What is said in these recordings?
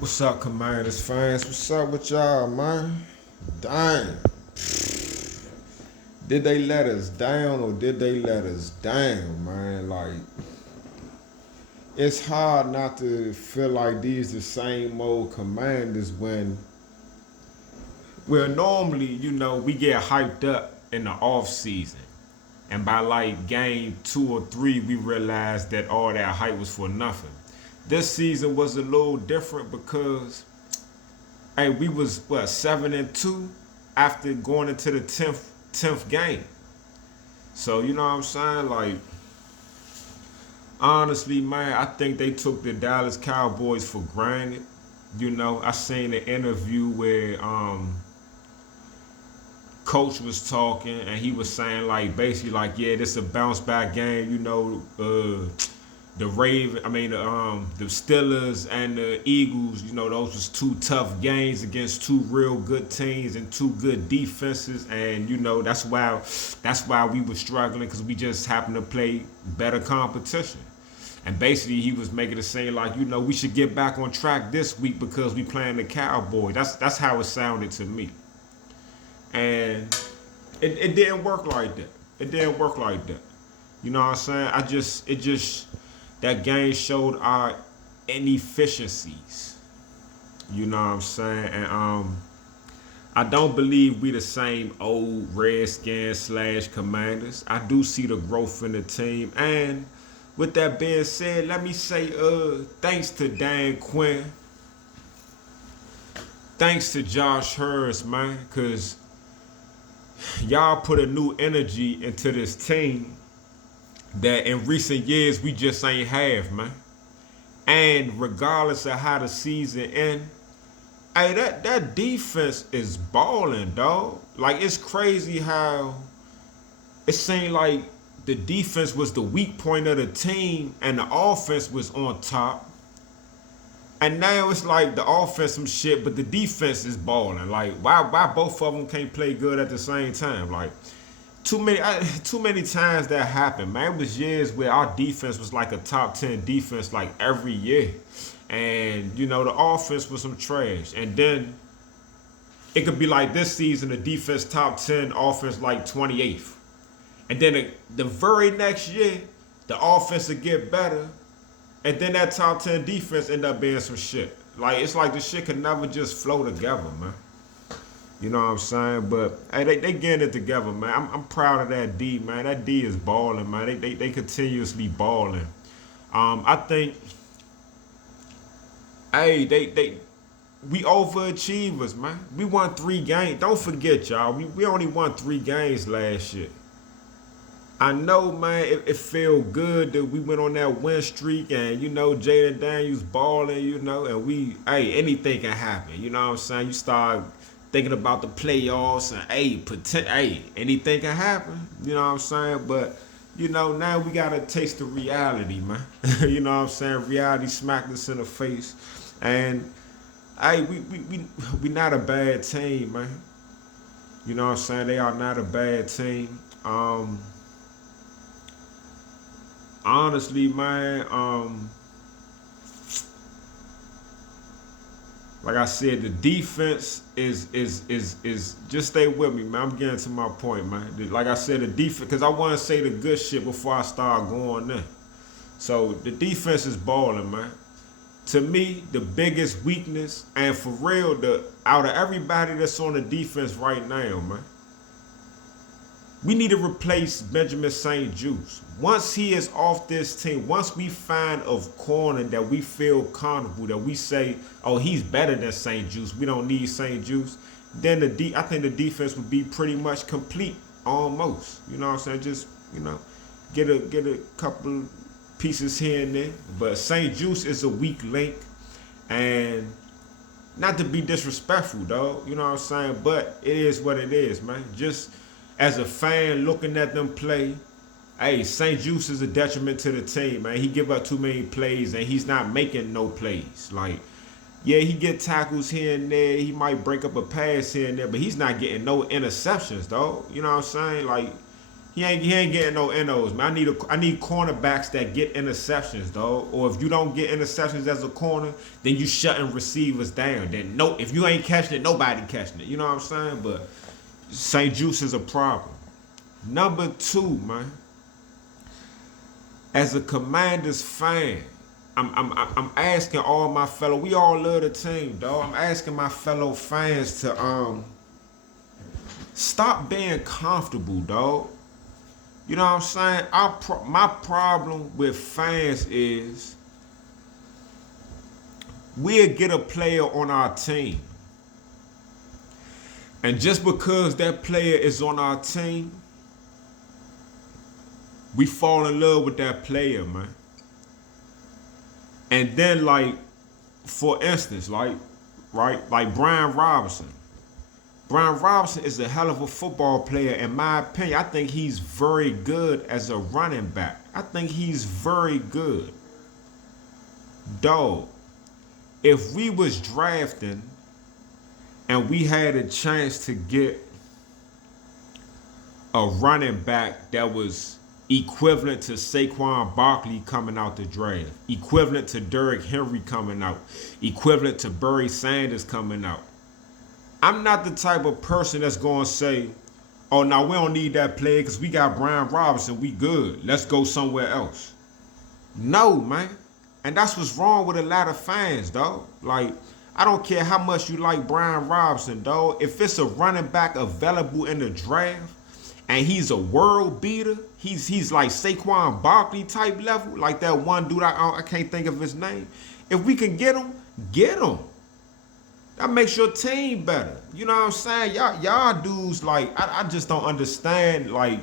What's up, Commanders fans? What's up with y'all, man? Dang. Did they let us down or did they let us down, man? Like, it's hard not to feel like these the same old Commanders when, well, normally, we get hyped up in the off season. And by like game 2 or 3, we realized that all that hype was for nothing. This season was a little different because hey, we was what 7-2 after going into the tenth game. So you know what I'm saying? Like honestly, man, I think they took the Dallas Cowboys for granted. I seen an interview where coach was talking and he was saying like basically like yeah, this is a bounce back game. The Steelers and the Eagles, those was two tough games against two real good teams and two good defenses, and that's why we were struggling because we just happened to play better competition. And basically, he was making it seem like we should get back on track this week because we playing the Cowboys. That's how it sounded to me, and it didn't work like that. It didn't work like that. You know what I'm saying? It just that game showed our inefficiencies. You know what I'm saying? And I don't believe we the same old Redskins slash Commanders. I do see the growth in the team. And with that being said, let me say thanks to Dan Quinn. Thanks to Josh Hurst, man, because y'all put a new energy into this team that in recent years we just ain't have, man. And regardless of how the season end, hey, that defense is balling, dog. Like it's crazy how it seemed like the defense was the weak point of the team and the offense was on top. And now it's like the offense some shit, but the defense is balling. Like why both of them can't play good at the same time? Like too many times that happened, man. It was years where our defense was like a top 10 defense like every year. And, the offense was some trash. And then it could be like this season, the defense top 10, offense like 28th. And then the very next year, the offense would get better. And then that top 10 defense end up being some shit. Like, it's like the shit could never just flow together, man. You know what I'm saying? But hey, they getting it together, man. I'm proud of that D, man. That D is balling, man. They continuously balling. I think, hey, we overachievers, man. We won 3 games. Don't forget, y'all. We only won 3 games last year. I know, man. It feel good that we went on that win streak, and Jayden Daniels balling, and anything can happen. You know what I'm saying? You start thinking about the playoffs and anything can happen. You know what I'm saying? But now we gotta taste the reality, man. You know what I'm saying? Reality smacked us in the face, and we not a bad team, man. You know what I'm saying? They are not a bad team. Honestly, man. Like I said, the defense is just stay with me, man. I'm getting to my point, man. Like I said, the defense, because I want to say the good shit before I start going there. So the defense is balling, man. To me, the biggest weakness, and for real, out of everybody that's on the defense right now, man, we need to replace Benjamin St-Juste. Once he is off this team, once we find a corner that we feel comfortable, that we say, oh, he's better than St-Juste, we don't need St-Juste, then I think the defense would be pretty much complete, almost. You know what I'm saying? Just, get a couple pieces here and there. But St-Juste is a weak link, and not to be disrespectful, dog. You know what I'm saying? But it is what it is, man. Just as a fan looking at them play, hey, St-Juste is a detriment to the team, man. He give up too many plays, and he's not making no plays. Like, yeah, he get tackles here and there. He might break up a pass here and there, but he's not getting no interceptions, dog. You know what I'm saying? Like, He ain't getting no NOs, man. I need cornerbacks that get interceptions, though. Or if you don't get interceptions as a corner, then you shutting receivers down. Then no, if you ain't catching it, nobody catching it. You know what I'm saying? But St. Juice is a problem. Number 2, man. As a Commanders fan, I'm asking all my fellow. We all love the team, dog. I'm asking my fellow fans to stop being comfortable, dog. You know what I'm saying? My problem with fans is we'll get a player on our team. And just because that player is on our team, we fall in love with that player, man. And then, like, for instance, like Brian Robinson. Brian Robinson is a hell of a football player, in my opinion. I think he's very good as a running back. I think he's very good. Dog, if we was drafting and we had a chance to get a running back that was equivalent to Saquon Barkley coming out the draft, equivalent to Derrick Henry coming out, equivalent to Barry Sanders coming out, I'm not the type of person that's going to say, oh, now we don't need that player because we got Brian Robinson, we good. Let's go somewhere else. No, man. And that's what's wrong with a lot of fans, dog. Like, I don't care how much you like Brian Robinson, dog. If it's a running back available in the draft and he's a world beater, he's like Saquon Barkley type level, like that one dude, I can't think of his name. If we can get him, get him. That makes your team better. You know what I'm saying? Y'all dudes, like, I just don't understand, like,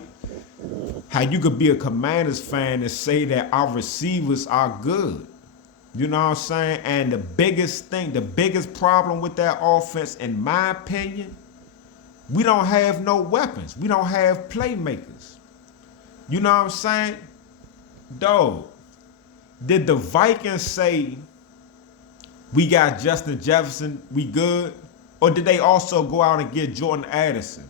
how you could be a Commanders fan and say that our receivers are good. You know what I'm saying? And the biggest problem with that offense, in my opinion, we don't have no weapons. We don't have playmakers. You know what I'm saying? Dog, did the Vikings say we got Justin Jefferson, we good? Or did they also go out and get Jordan Addison?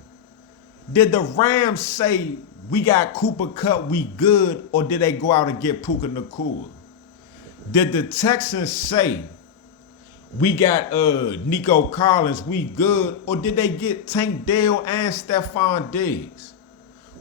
Did the Rams say we got Cooper Kupp, we good? Or did they go out and get Puka Nacua? Did the Texans say we got Nico Collins, we good? Or did they get Tank Dell and Stephon Diggs?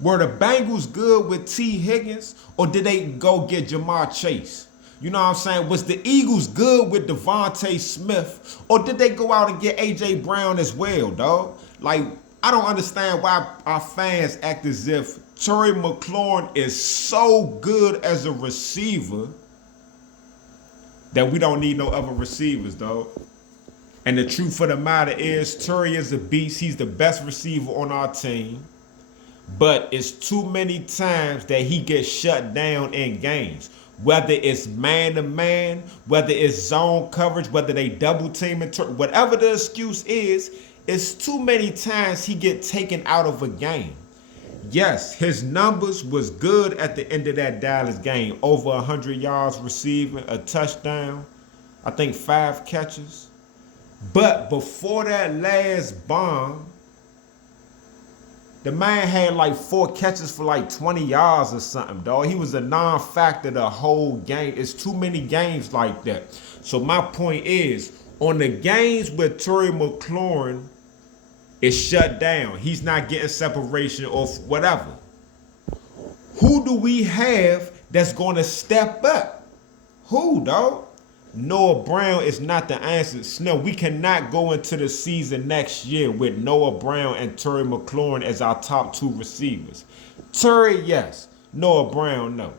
Were the Bengals good with T. Higgins? Or did they go get Jamar Chase? You know what I'm saying? Was the Eagles good with Devontae Smith? Or did they go out and get A.J. Brown as well, dog? Like, I don't understand why our fans act as if Terry McLaurin is so good as a receiver that we don't need no other receivers, dog. And the truth of the matter is, Terry is a beast. He's the best receiver on our team. But it's too many times that he gets shut down in games. Whether it's man-to-man, whether it's zone coverage, whether they double team it, whatever the excuse is, it's too many times he get taken out of a game. Yes, his numbers was good at the end of that Dallas game. Over 100 yards receiving, a touchdown, I think 5 catches. But before that last bomb, the man had like 4 catches for like 20 yards or something, dog. He was a non-factor the whole game. It's too many games like that. So my point is, on the games where Terry McLaurin is shut down, he's not getting separation or whatever, who do we have that's going to step up? Who, dog? Noah Brown is not the answer. No, we cannot go into the season next year with Noah Brown and Terry McLaurin as our top 2 receivers. Terry, yes. Noah Brown, no.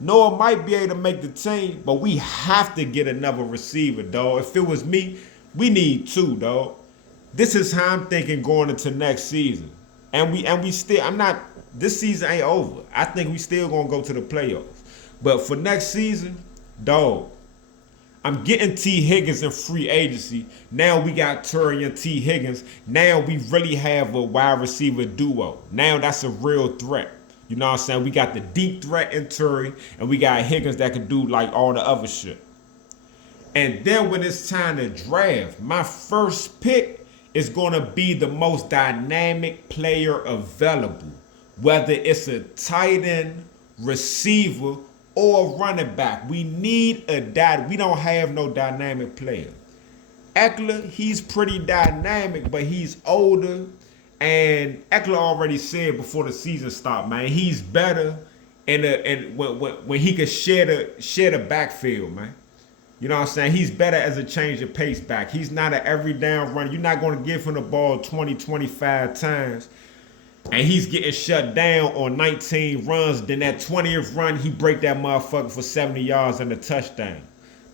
Noah might be able to make the team, but we have to get another receiver, dog. If it was me, we need 2, dog. This is how I'm thinking going into next season. And we still, this season ain't over. I think we still gonna go to the playoffs. But for next season, dog, I'm getting T. Higgins in free agency. Now we got Terry and T. Higgins. Now we really have a wide receiver duo. Now that's a real threat. You know what I'm saying? We got the deep threat in Terry, and we got Higgins that can do like all the other shit. And then when it's time to draft, my first pick is going to be the most dynamic player available. whether it's a tight end, receiver, or a running back. We need we don't have no dynamic player. Eckler, he's pretty dynamic, but he's older. And Eckler already said before the season started, man, he's better when he can share the backfield, man. You know what I'm saying? He's better as a change of pace back. He's not an every down runner. You're not going to give him the ball 20, 25 times. And he's getting shut down on 19 runs. Then that 20th run, he break that motherfucker for 70 yards and a touchdown.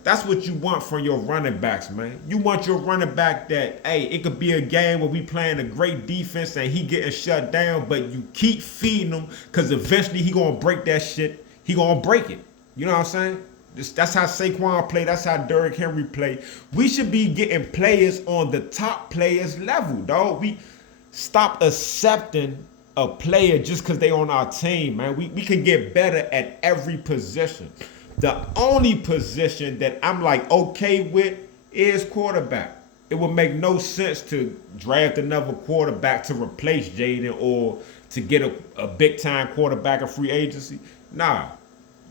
That's what you want from your running backs, man. You want your running back that, hey, it could be a game where we playing a great defense and he getting shut down, but you keep feeding him because eventually he going to break that shit. He going to break it. You know what I'm saying? That's how Saquon play. That's how Derrick Henry play. We should be getting players on the top players level, dog. We stop accepting a player just because they on our team, man. We can get better at every position. The only position that I'm like okay with is quarterback. It would make no sense to draft another quarterback to replace Jayden or to get a big time quarterback in free agency. Nah,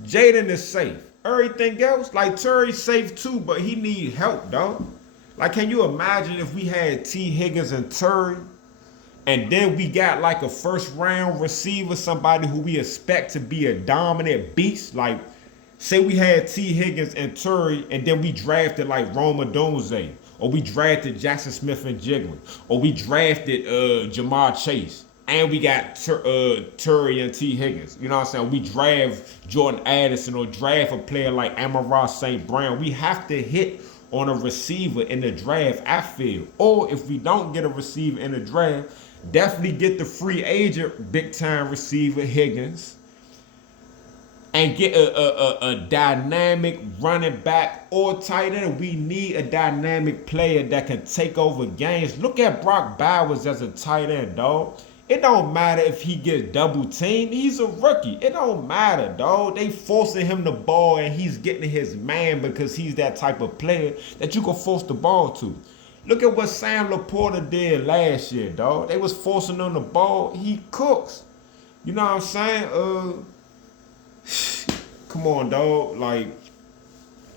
Jayden is safe. Everything else, like Terry's safe too, but he need help, dog. Like, can you imagine if we had T. Higgins and Terry, and then we got like a first round receiver, somebody who we expect to be a dominant beast, like. Say we had T. Higgins and Terry, and then we drafted like Roma Donze, or we drafted Jackson Smith and Jigma, or we drafted Jamar Chase, and we got Terry and T. Higgins. You know what I'm saying? We draft Jordan Addison or draft a player like Amon-Ra St. Brown. We have to hit on a receiver in the draft, I feel. Or if we don't get a receiver in the draft, definitely get the free agent big-time receiver Higgins. And get a dynamic running back or tight end. We need a dynamic player that can take over games. Look at Brock Bowers as a tight end, dog. It don't matter if he gets double teamed. He's a rookie. It don't matter, dog. They forcing him the ball and he's getting his man because he's that type of player that you can force the ball to. Look at what Sam Laporta did last year, dog. They was forcing him the ball. He cooks. You know what I'm saying? Come on, dog. Like,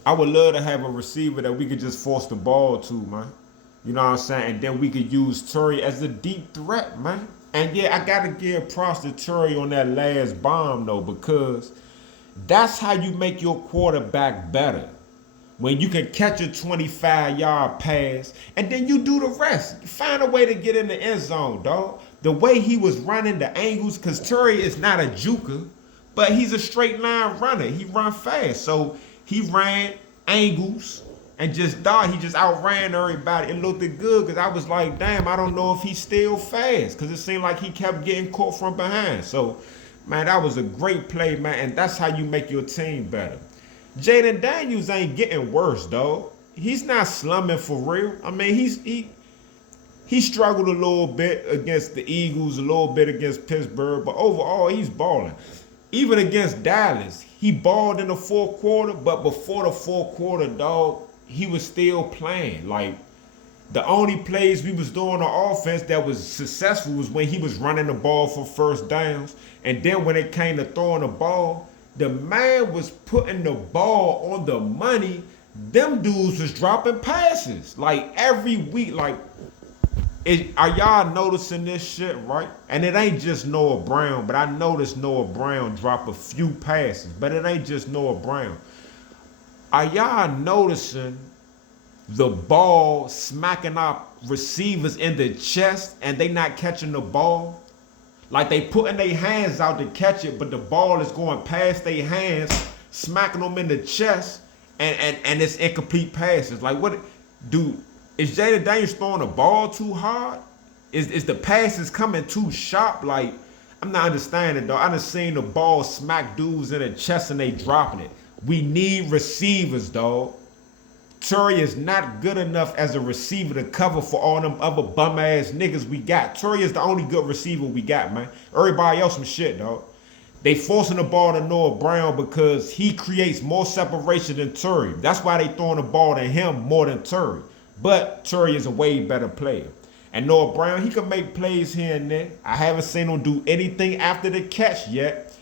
I would love to have a receiver that we could just force the ball to, man. You know what I'm saying? And then we could use Terry as a deep threat, man. And yeah, I got to give props to Terry on that last bomb, though, because that's how you make your quarterback better. When you can catch a 25-yard pass, and then you do the rest. Find a way to get in the end zone, dog. The way he was running the angles, because Terry is not a juker, but he's a straight line runner. He run fast. So he ran angles and just thought he just outran everybody. It looked good because I was like, damn, I don't know if he's still fast because it seemed like he kept getting caught from behind. So, man, that was a great play, man, and that's how you make your team better. Jayden Daniels ain't getting worse, dog. He's not slumming for real. I mean, he struggled a little bit against the Eagles, a little bit against Pittsburgh, but overall, he's balling. Even against Dallas, he balled in the fourth quarter, but before the fourth quarter, dog, he was still playing. Like, the only plays we was doing on offense that was successful was when he was running the ball for first downs. And then when it came to throwing the ball, the man was putting the ball on the money. Them dudes was dropping passes. Like, every week, like, are y'all noticing this shit, right? And it ain't just Noah Brown, but I noticed Noah Brown drop a few passes, but it ain't just Noah Brown. Are y'all noticing the ball smacking up receivers in the chest and they not catching the ball? Like, they putting their hands out to catch it, but the ball is going past their hands, smacking them in the chest, and it's incomplete passes. Like, what, dude? Is Jayden Daniels throwing the ball too hard? Is the passes coming too sharp? Like, I'm not understanding, though. I done seen the ball smack dudes in the chest and they dropping it. We need receivers, dog. Terry is not good enough as a receiver to cover for all them other bum-ass niggas we got. Terry is the only good receiver we got, man. Everybody else some shit, dog. They forcing the ball to Noah Brown because he creates more separation than Terry. That's why they throwing the ball to him more than Terry. But Terry is a way better player. And Noah Brown, he can make plays here and there. I haven't seen him do anything after the catch yet.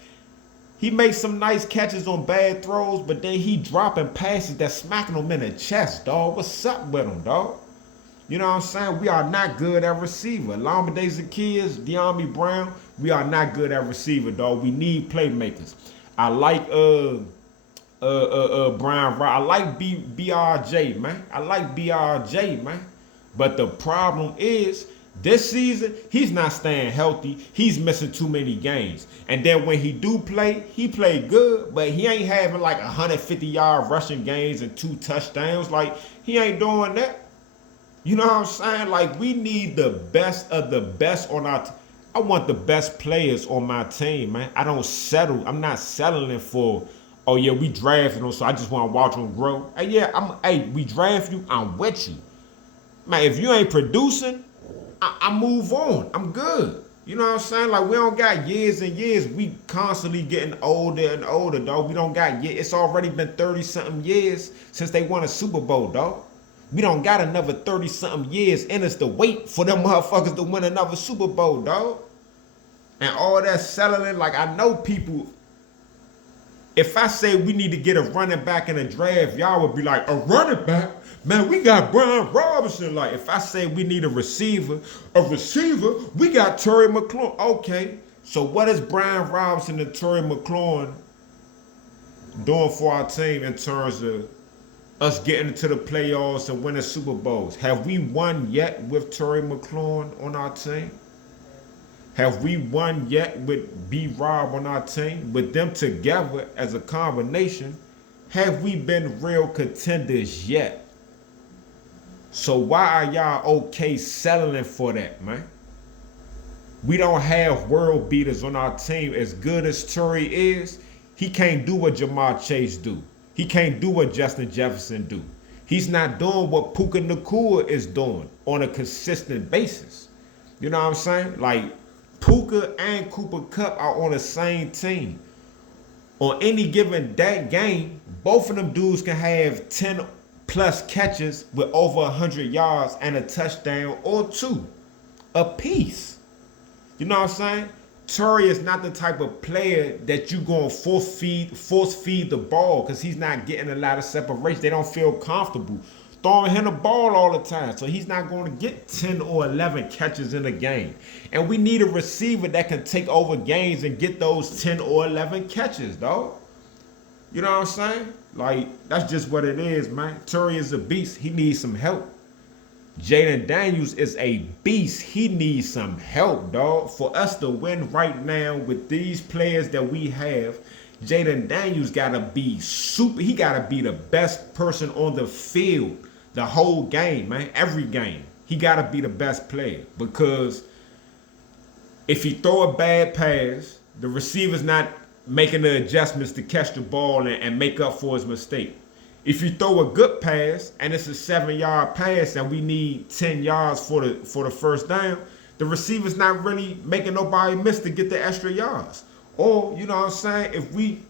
He makes some nice catches on bad throws, but then he dropping passes that's smacking him in the chest, dog. What's up with him, dog? You know what I'm saying? We are not good at receiver. Lamade Zaccheaus, De'Ami Brown, we are not good at receiver, dog. We need playmakers. I like Brian. I like BRJ, man. I like BRJ, man. But the problem is, this season, he's not staying healthy. He's missing too many games. And then when he do play, he play good, but he ain't having like 150-yard rushing games and 2 touchdowns. Like, he ain't doing that. You know what I'm saying? Like, we need the best of the best on our I want the best players on my team, man. I don't settle. I'm not settling for, oh yeah, we drafted them, so I just want to watch them grow. Hey, yeah, we draft you, I'm with you. Man, if you ain't producing, I move on. I'm good. You know what I'm saying? Like, we don't got years and years. We constantly getting older and older, dog. We don't got years. It's already been 30-something years since they won a Super Bowl, dog. We don't got another 30-something years in us to wait for them motherfuckers to win another Super Bowl, dog. And all that settling, like, I know people, if I say we need to get a running back in a draft, y'all would be like, a running back? Man, we got Brian Robinson. Like, if I say we need a receiver, we got Terry McLaurin. Okay, so what is Brian Robinson and Terry McLaurin doing for our team in terms of us getting into the playoffs and winning Super Bowls? Have we won yet with Terry McLaurin on our team? Have we won yet with B-Rob on our team? With them together as a combination, have we been real contenders yet? So why are y'all okay settling for that, man? We don't have world beaters on our team. As good as Terry is, he can't do what Jamar Chase do. He can't do what Justin Jefferson do. He's not doing what Puka Nacua is doing on a consistent basis. You know what I'm saying? Like, Puka and Cooper Kupp are on the same team. On any given game, both of them dudes can have 10 plus catches with over 100 yards and a touchdown or 2 apiece. You know what I'm saying? Terry is not the type of player that you going to force feed the ball, because he's not getting a lot of separation. They don't feel comfortable throwing him the ball all the time. So he's not going to get 10 or 11 catches in a game. And we need a receiver that can take over games and get those 10 or 11 catches, dog. You know what I'm saying? Like, that's just what it is, man. Terry is a beast. He needs some help. Jayden Daniels is a beast. He needs some help, dog. For us to win right now with these players that we have, Jayden Daniels gotta be super. He gotta be the best person on the field the whole game, man. Every game. He gotta be the best player, because if he throw a bad pass, the receiver's not making the adjustments to catch the ball and make up for his mistake. If you throw a good pass and it's a 7-yard pass and we need 10 yards for the first down, the receiver's not really making nobody miss to get the extra yards. Or, you know what I'm saying,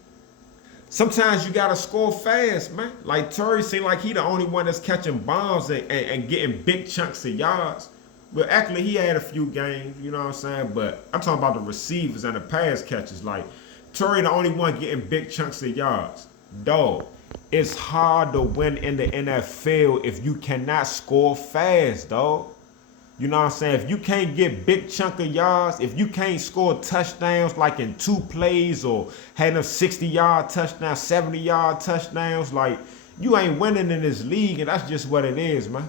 sometimes you got to score fast, man. Like, Terry seemed like he the only one that's catching bombs and getting big chunks of yards. Well, actually, he had a few games, you know what I'm saying? But I'm talking about the receivers and the pass catchers. Like, Terry the only one getting big chunks of yards. Dog, it's hard to win in the NFL if you cannot score fast, dog. You know what I'm saying? If you can't get big chunk of yards, if you can't score touchdowns like in 2 plays or have them 60-yard touchdowns, 70-yard touchdowns, like, you ain't winning in this league, and that's just what it is, man.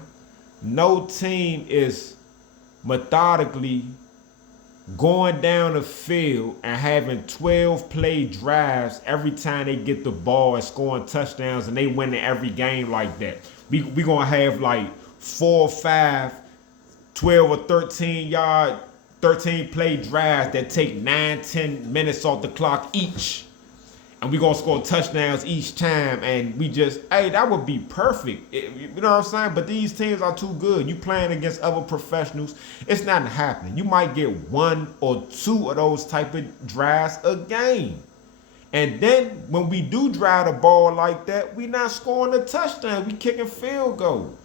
No team is methodically going down the field and having 12-play drives every time they get the ball and scoring touchdowns, and they winning every game like that. We going to have like 4 or 5 12 or 13-play drives that take 9-10 minutes off the clock each. And we're going to score touchdowns each time. And we just, hey, that would be perfect. You know what I'm saying? But these teams are too good. You playing against other professionals, it's not happening. You might get 1 or 2 of those type of drives a game. And then when we do drive the ball like that, we not scoring a touchdown. We kicking field goals.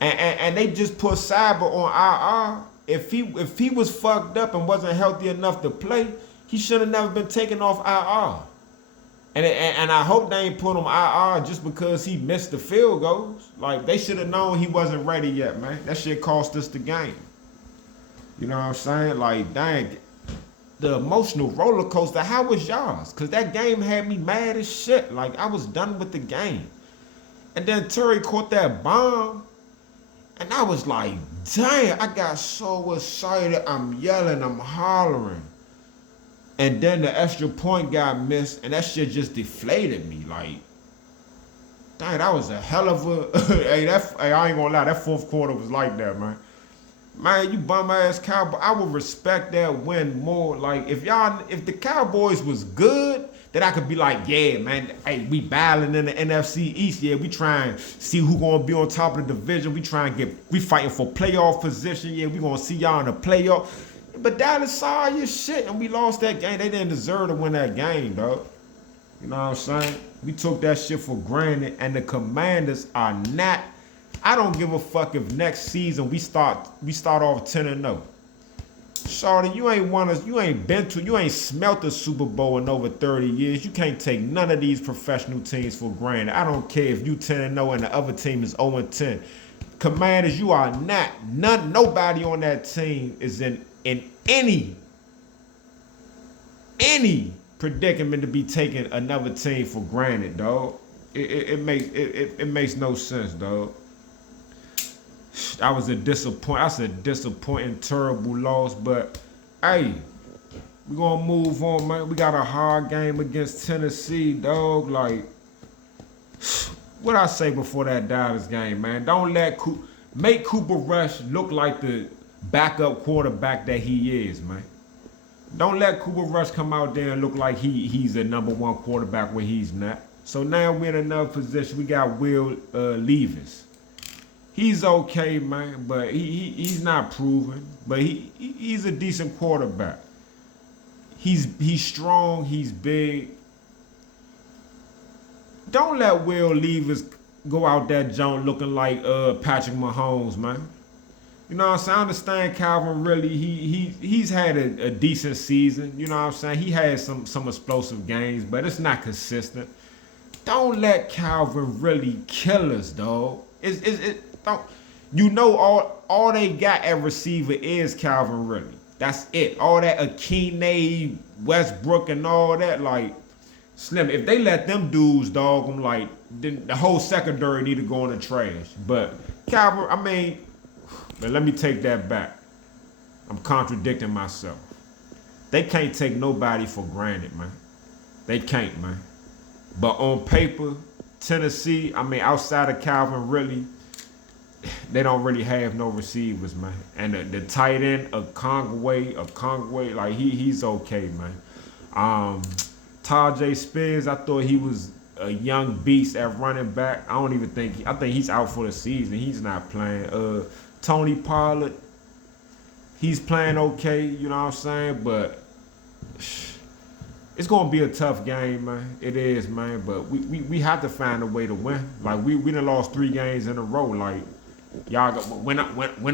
And they just put Cyber on IR. If he was fucked up and wasn't healthy enough to play, he should have never been taken off IR. And I hope they ain't put him IR just because he missed the field goals. Like, they should have known he wasn't ready yet, man. That shit cost us the game. You know what I'm saying? Like, dang, the emotional roller coaster, how was y'all's? Because that game had me mad as shit. Like, I was done with the game. And then Terry caught that bomb. And I was like, dang, I got so excited. I'm yelling, I'm hollering. And then the extra point got missed, and that shit just deflated me. Like, dang, that was a hell of a. hey, I ain't gonna lie, that fourth quarter was like that, man. Man, you bum ass Cowboys. I would respect that win more. Like, if the Cowboys was good, then I could be like, yeah, man, hey, we battling in the NFC East. Yeah, we trying to see who gonna be on top of the division. We fighting for playoff position. Yeah, we gonna see y'all in the playoff. But Dallas saw your shit, and we lost that game. They didn't deserve to win that game, dog. You know what I'm saying? We took that shit for granted, and the Commanders are not. I don't give a fuck if next season we start off 10-0. Shorty, you ain't smelt a Super Bowl in over 30 years. You can't take none of these professional teams for granted. I don't care if you 10-0 and the other team is 0-10. Commanders, you are not. Nobody on that team is in any predicament to be taking another team for granted, dog. It makes no sense, dog. That's a disappointing, terrible loss, but hey, we gonna move on, man. We got a hard game against Tennessee, dog. Like, what I say before that Dallas game, man? Don't make Cooper Rush look like the backup quarterback that he is, man. Don't let Cooper Rush come out there and look like he's a #1 quarterback when he's not. So now we're in another position. We got Will Levis. He's okay, man, but he's not proven. But he's a decent quarterback. He's strong. He's big. Don't let Will Levis go out that joint looking like Patrick Mahomes, man. You know what I'm saying? I understand Calvin really, he's had a decent season. You know what I'm saying? He had some explosive games, but it's not consistent. Don't let Calvin really kill us, dog. You know all they got at receiver is Calvin Ridley. That's it. All that Akine, Westbrook, and all that, like, Slim, if they let them dudes, dog, I'm like, then the whole secondary need to go in the trash. But Calvin, I mean, but let me take that back. I'm contradicting myself. They can't take nobody for granted, man. They can't, man. But on paper, Tennessee, I mean, outside of Calvin Ridley, they don't really have no receivers, man. And the tight end of Conway, like he's okay, man. Tajay Spears, I thought he was a young beast at running back. I think he's out for the season. He's not playing. Tony Pollard, he's playing okay, you know what I'm saying? But it's gonna be a tough game, man. It is, man. But we have to find a way to win. Like we done lost 3 games in a row. Like, y'all, when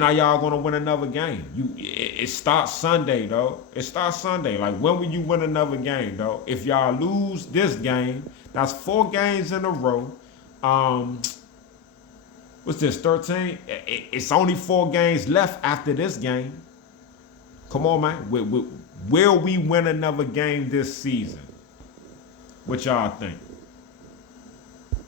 are y'all gonna win another game? It starts Sunday, though. It starts Sunday. Like, when will you win another game, though? If y'all lose this game, that's 4 games in a row. What's this, 13? It's only 4 games left after this game. Come on, man. Will we win another game this season? What y'all think?